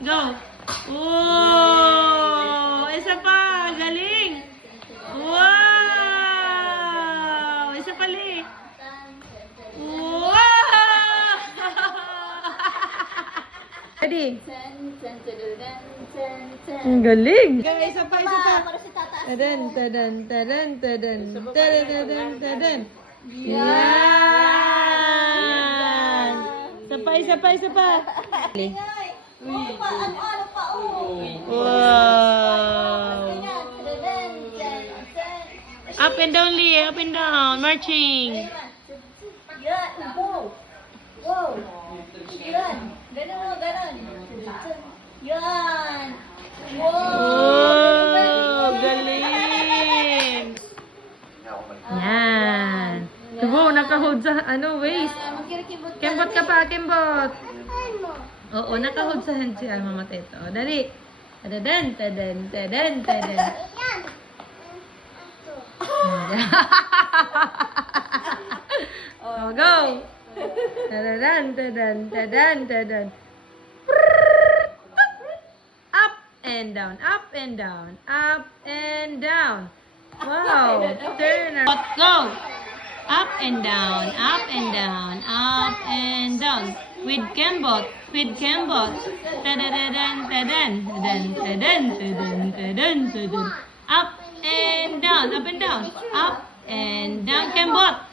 Go. Oh! Isa pa. Galing. Wow! Isa pa li. Wow! Ready? Ang galing. Isa pa, isa pa. Tadan, tadan, tadan, tadan. Tadan, tadan, tadan. Yan! Isa pa, isa pa, isa pa. Wow! Up and down, Lee. Up and down. Marching. Wow! Yan! Ganon, ganon! Yan! Oh, galing! Yan. Tubo, nakahold sa waist. Kembot ka pa, kembot. Oo, nakahold sa hand si Mama Teto. Dali. Tadadan, tadan, tadan, tadan. Oh, go. Tadadan, tadan, tadan, tadan. Up and down, up and down, up and down. Wow. Turn around. Go. Up and down, up and down, up and down. With Kembot, with Kembot. Tadadadan, tadan, tadan, tadan, tadan, tadan, tadan. Up and down, up and down, up and down. Kembot.